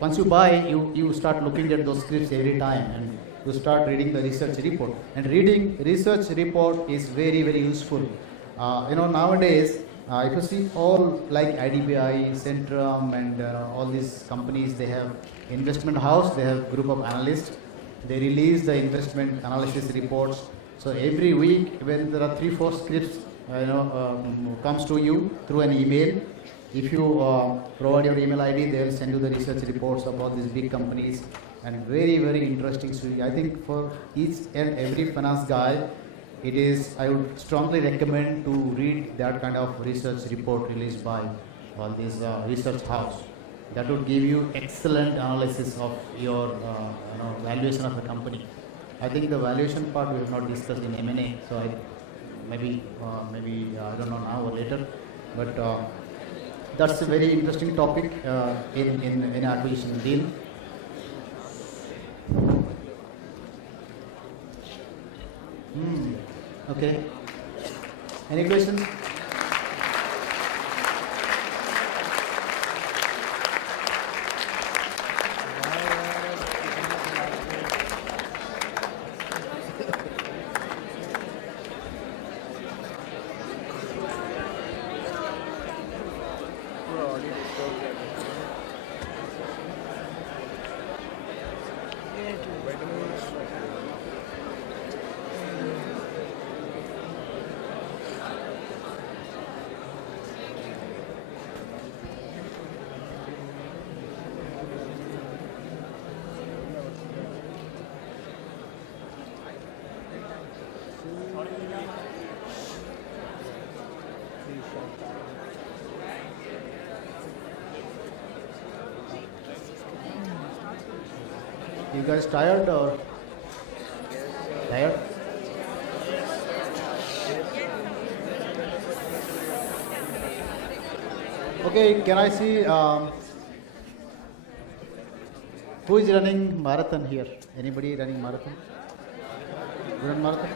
once you buy, you start looking at those scripts every time, and you start reading the research report. And reading research report is very, very useful. Nowadays, if you see all like IDBI, Centrum, and all these companies, they have investment house, they have group of analysts. They release the investment analysis reports. So every week, when there are 3-4 scripts, comes to you through an email. If you provide your email ID, they will send you the research reports about these big companies, and very, very interesting story. I think for each and every finance guy, I would strongly recommend to read that kind of research report released by all these research house. That would give you excellent analysis of your valuation of the company. I think the valuation part we have not discussed in M&A, so maybe I don't know now or later, but that's a very interesting topic in acquisition deal. Okay. Any questions? You guys tired or tired? Okay, can I see who is running marathon here? Anybody running marathon? You run marathon?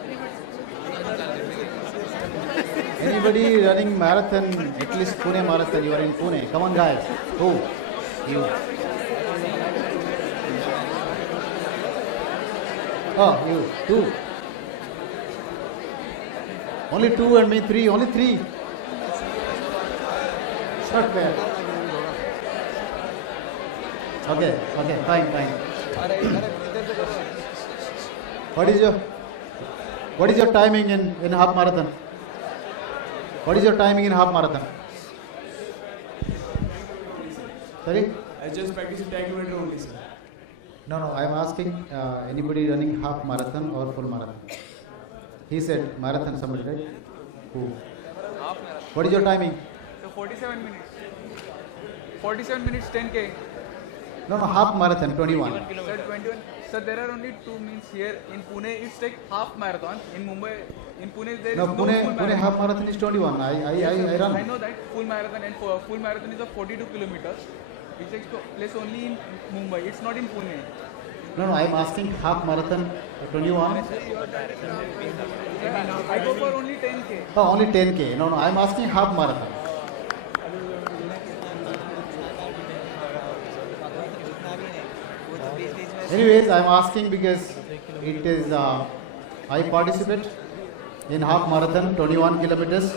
Anybody running marathon? At least Pune marathon. You are in Pune. Come on, guys. Who? You. Oh, you. 2. Only 2 and me 3. Only 3. It's not bad. Okay, fine. What is your timing in half marathon? What is your timing in half marathon? Sorry? I just practice 10 km only, sir. No, I am asking anybody running half marathon or full marathon? He said marathon, somebody, right? Who? Half marathon. What is your timing? So 47 minutes. 47 minutes 10k. No, half marathon, 21. Sir, 21. Sir, there are only two means here in Pune. It's like half marathon. In Mumbai, in Pune there is No, no full Pune marathon. half marathon is 21. I run. I know that full marathon and full marathon is of 42 kilometers, which takes place only in Mumbai. It's not in Pune. No, I'm asking half marathon, 21. I go for only 10k. Oh, only 10k. No, I'm asking half marathon. Anyways, I'm asking because it is, I participate in half marathon, 21 kilometers,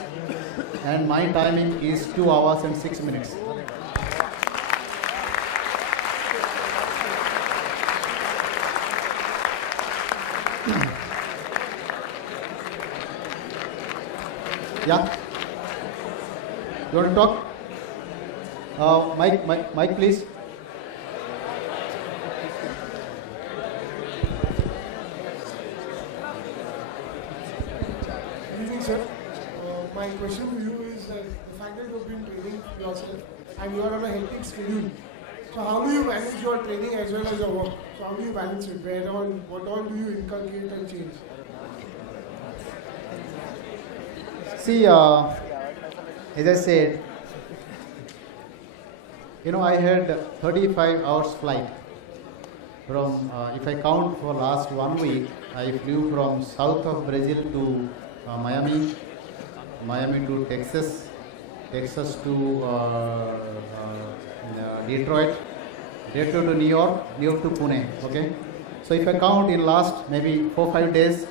and my timing is 2 hours and 6 minutes. Yeah? You want to talk? Mike, please. Good evening, sir. My question to you is that the fact that you've been training yourself and you are on a hectic schedule. So how do you manage your training as well as your work? So how do you balance it? What all do you inculcate and change? See, as I said, I had 35 hours flight. From, if I count for last 1 week, I flew from south of Brazil to Miami, Miami to Texas, Texas to Detroit, Detroit to New York, New York to Pune. Okay, so if I count in last maybe 4-5 days,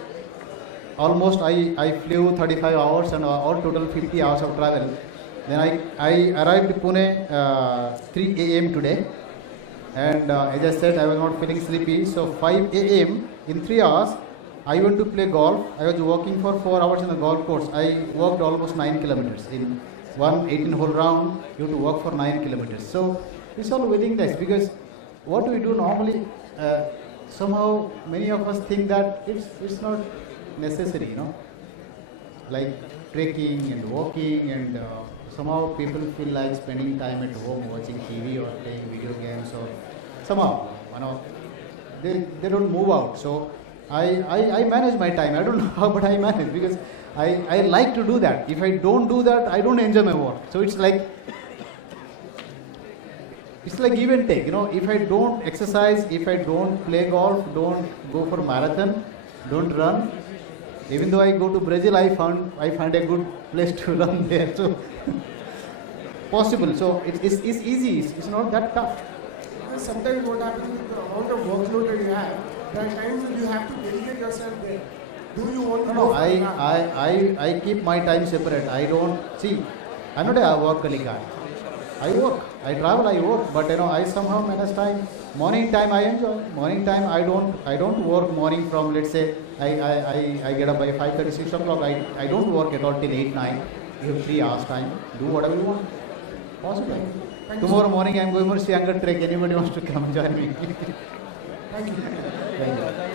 almost I flew 35 hours and all total 50 hours of travel. Then I arrived in Pune 3 a.m. today, and as I said, I was not feeling sleepy. So 5 a.m. in 3 hours, I went to play golf. I was working for 4 hours in the golf course. I walked almost 9 kilometers. In one 18-hole round, you have to walk for 9 kilometers. So it's all willingness, because what we do normally, somehow many of us think that it's not necessary, like trekking and walking, and somehow people feel like spending time at home watching TV or playing video games, or somehow, they don't move out. So I manage my time. I don't know how, but I manage, because I like to do that. If I don't do that, I don't enjoy my work. So it's like give and take. If I don't exercise, if I don't play golf, don't go for marathon, don't run. Even though I go to Brazil, I find a good place to run there. So possible. So it's easy. It's not that tough. Sometimes what happens with the amount of workload that you have, there are times when you have to dedicate yourself there. Do you want to No, go for that? I keep my time separate. I don't see. I'm not a workaholic guy. I work. I travel. I work. But I somehow manage time. Morning time I enjoy. Morning time I don't work morning from, let's say, I get up by 5:30, 6 o'clock. I don't work at all till 8, 9. You have 3 hours time. Do whatever you want. Possible. Tomorrow morning I am going for Sri Lanka trek. Anybody wants to come join me? Thank you. Thank you.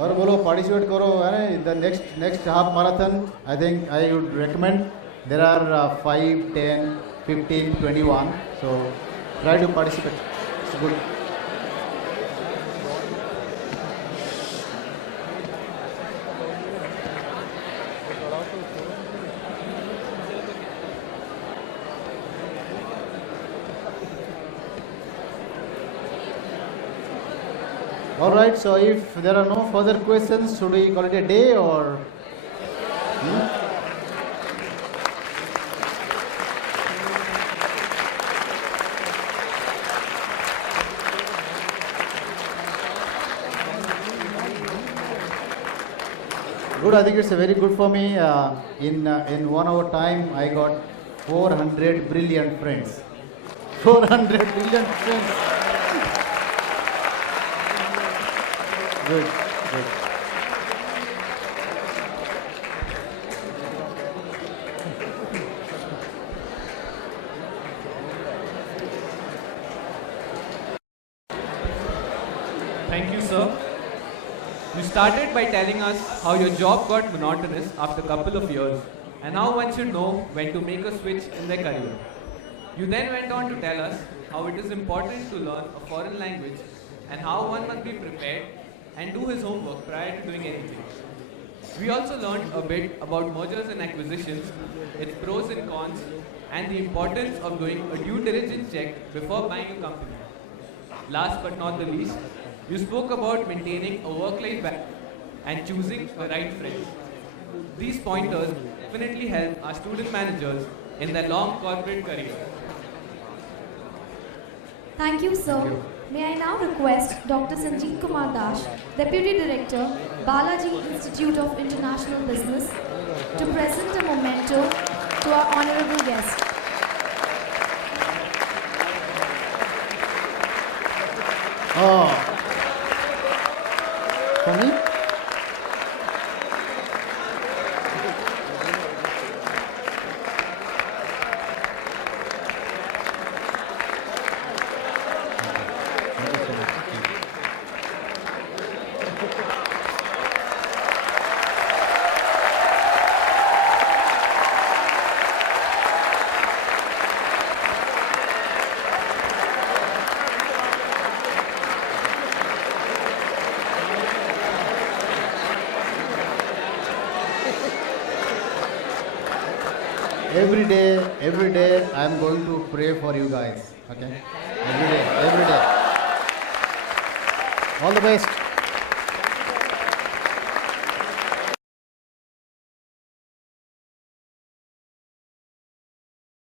और बोलो participate करो है the next half marathon I think I would recommend there are 5 10 15 21 so try to participate it's good all right, so if there are no further questions, should we call it a day or? Good, I think it's a very good for me. In 1 hour time, I got 400 brilliant friends. 400 brilliant friends. Good, good. You started by telling us how your job got monotonous after a couple of years and how one should know when to make a switch in their career. You then went on to tell us how it is important to learn a foreign language and how one must be prepared and do his homework prior to doing anything. We also learned a bit about mergers and acquisitions, its pros and cons, and the importance of doing a due diligence check before buying a company. Last but not the least, you spoke about maintaining a work-life balance and choosing the right friends. These pointers definitely help our student managers in their long corporate career. Thank you, sir. May I now request Dr. Sanjeev Kumar Dash, Deputy Director, Balaji Institute of International Business, to present a memento to our honorable guest. For me? Every day, I am going to pray for you guys. Okay? Every day. All the best.